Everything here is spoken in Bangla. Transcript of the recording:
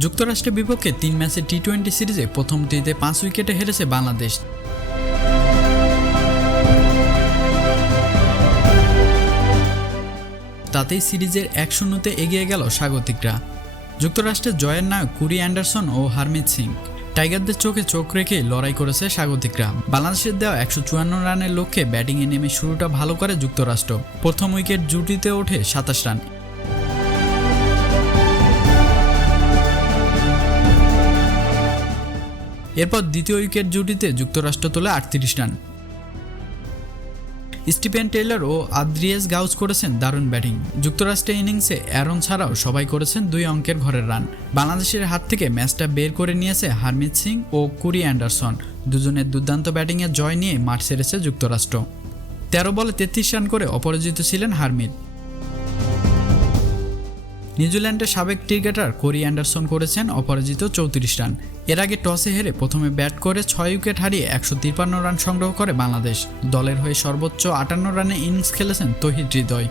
যুক্তরাষ্ট্রের বিপক্ষে 3 ম্যাচের টি-20 সিরিজে প্রথমটিতে 5 উইকেটে হেরেছে বাংলাদেশ। তাতেই সিরিজের 1-0-তে এগিয়ে গেল স্বাগতিকরা। যুক্তরাষ্ট্রের জয়ের নায়ক কুরি অ্যান্ডারসন ও হারমিত সিং। টাইগারদের চোখে চোখ রেখে লড়াই করেছে স্বাগতিকরা। বাংলাদেশের দেওয়া 154 রানের লক্ষ্যে ব্যাটিংয়ে নেমে শুরুটা ভালো করে যুক্তরাষ্ট্র। প্রথম উইকেট জুটিতে ওঠে 27 রান। এরপর দ্বিতীয় উইকেট জুটিতে যুক্তরাষ্ট্র তোলে 38 রান। স্টিফেন টেইলর ও আদ্রিয়েস গাউস করেছেন দারুণ ব্যাটিং। যুক্তরাষ্ট্রের ইনিংসে অ্যারন ছাড়াও সবাই করেছেন 2 অঙ্কের ঘরের রান। বাংলাদেশের হাত থেকে ম্যাচটা বের করে নিয়েছে হারমিত সিং ও কুরি অ্যান্ডারসন। দুজনের দুর্দান্ত ব্যাটিংয়ে জয় নিয়ে মাঠ ছেড়েছে যুক্তরাষ্ট্র। 13 বলে 33 রান করে অপরাজিত ছিলেন হারমিত। নিউজিল্যান্ডের সাবেক ক্রিকেটার কোরি অ্যান্ডারসন করেছেন অপরাজিত 34 রান। এর আগে টসে হেরে প্রথমে ব্যাট করে 6 উইকেট হারিয়ে 153 রান সংগ্রহ করে বাংলাদেশ। দলের হয়ে সর্বোচ্চ 58 রানে ইনিংস খেলেছেন তৌহিদ হৃদয়।